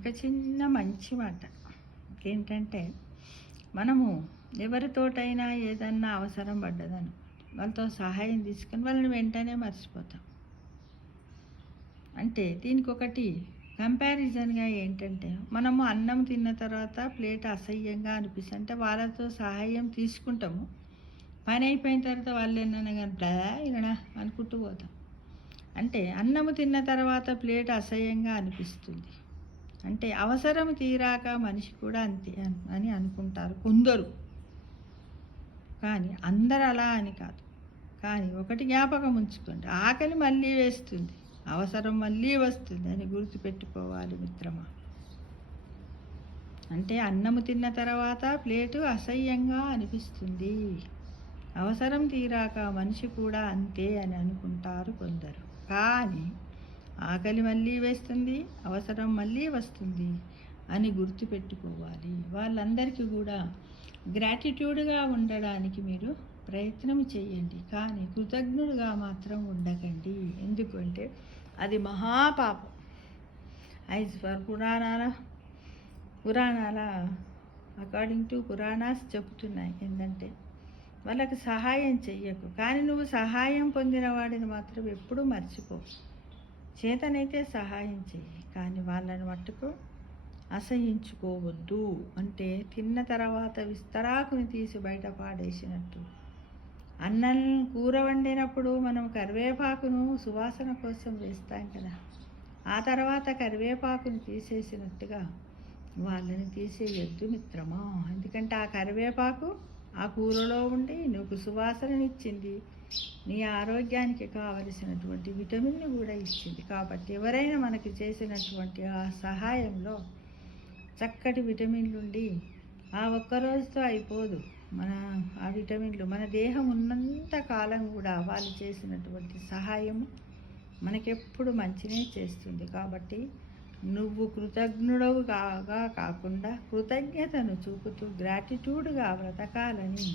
ఒక చిన్న మంచి మాట ఏంటంటే, మనము ఎవరితోటైనా ఏదన్నా అవసరం పడ్డదని వాళ్ళతో సహాయం తీసుకొని వాళ్ళని వెంటనే మర్చిపోతాం. అంటే దీనికి ఒకటి కంపారిజన్గా ఏంటంటే, మనము అన్నం తిన్న తర్వాత ప్లేట్ అసహ్యంగా అనిపిస్తుంది అంటే వాళ్ళతో సహాయం తీసుకుంటాము. పని అయిపోయిన తర్వాత వాళ్ళు ఏమన్నా కానీ బ్లా ఇలా అనుకుంటూ పోతాం. అంటే అన్నము తిన్న తర్వాత ప్లేట్ అసహ్యంగా అనిపిస్తుంది అంటే అవసరం తీరాక మనిషి కూడా అంతే అని అనుకుంటారు కొందరు. కానీ అందరు అలా అని కాదు. కానీ ఒకటి జ్ఞాపకం ఉంచుకోండి, ఆకలి మళ్ళీ వేస్తుంది, అవసరం మళ్ళీ వస్తుంది అని గుర్తుపెట్టుకోవాలి మిత్రమా. అంటే అన్నము తిన్న తర్వాత ప్లేటు అసహ్యంగా అనిపిస్తుంది, అవసరం తీరాక మనిషి కూడా అంతే అని అనుకుంటారు కొందరు. కానీ ఆకలి మళ్ళీ వేస్తుంది, అవసరం మళ్ళీ వస్తుంది అని గుర్తుపెట్టుకోవాలి. వాళ్ళందరికీ కూడా గ్రాటిట్యూడ్గా ఉండడానికి మీరు ప్రయత్నం చేయండి, కానీ కృతజ్ఞుడుగా మాత్రం ఉండకండి. ఎందుకంటే అది మహాపాపం. యాజ్ ఫర్ పురాణాల అకార్డింగ్ టు పురాణాస్ చెబుతున్నాయి ఏంటంటే, వాళ్ళకి సహాయం చెయ్యకు, కానీ నువ్వు సహాయం పొందిన వాడిని మాత్రం ఎప్పుడూ మర్చిపో. చేతనైతే సహాయం చెయ్యి, కానీ వాళ్ళని మట్టుకు అసహించుకోవద్దు. అంటే తిన్న తర్వాత విస్తరాకుని తీసి బయట పాడేసినట్టు. అన్నం కూర వండినప్పుడు మనం కరివేపాకును సువాసన కోసం వేస్తాం కదా, ఆ తర్వాత కరివేపాకుని తీసేసినట్టుగా వాళ్ళని తీసేయొద్దు మిత్రమా. ఎందుకంటే ఆ కరివేపాకు ఆ కూరలో ఉండి నీకు సువాసననిచ్చింది, నీ ఆరోగ్యానికి కావలసినటువంటి విటమిన్ని కూడా ఇచ్చింది. కాబట్టి ఎవరైనా మనకి చేసినటువంటి ఆ సహాయంలో చక్కటి విటమిన్లు ఉండి ఆ ఒక్కరోజుతో అయిపోదు. ఆ విటమిన్లు మన దేహం ఉన్నంత కాలం కూడా వాళ్ళు చేసినటువంటి సహాయము మనకెప్పుడు మంచినే చేస్తుంది. కాబట్టి నువ్వు కృతజ్ఞుడవుగా కాకుండా కృతజ్ఞతను చూపుతూ గ్రాటిట్యూడ్గా బ్రతకాలని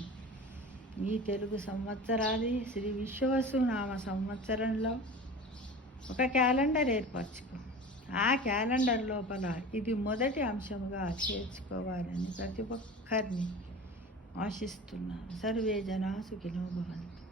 ఈ తెలుగు సంవత్సరాది శ్రీ విశ్వవసు నామ సంవత్సరంలో ఒక క్యాలెండర్ ఏర్పరచుకో. ఆ క్యాలెండర్ లోపల ఇది మొదటి అంశముగా చేర్చుకోవాలని ప్రతి ఒక్కరిని ఆశిస్తున్నాను. సర్వే జనా సుఖినో భవంతు.